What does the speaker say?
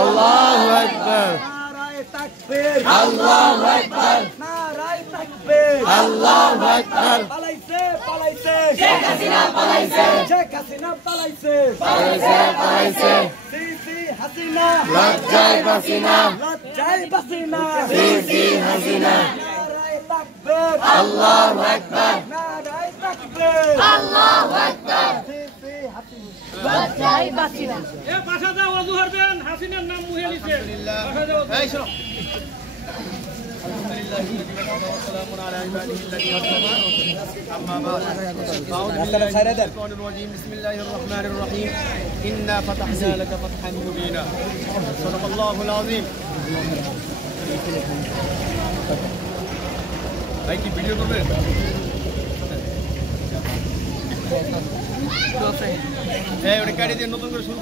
আল্লাহু আকবার। আল্লাহু আকবার। আল্লাহু আকবার। পালাইছে শেখ হাসিনা পালাইছে সিসি হাসিনা লজ্জায় বাসিনা সিসি হাসিনা। নারায়ে তাকবীর আল্লাহু আকবার। নারায়ে তাকবীর আল্লাহু আকবার। সিসি হাসিনা লজ্জায় বাসিনা। এ পাশা দাও ওযুহার দেন হাসিনার নাম মুহে নিছে পাশা দাও এই শোনো بسم الله الرحمن الرحيم إنا فتحنا لك فتحا مبينا صدق الله العظيم ভাই কি ভিডিও করবেন এই ওটা কাটি দিয়ে নতুন করে শুরু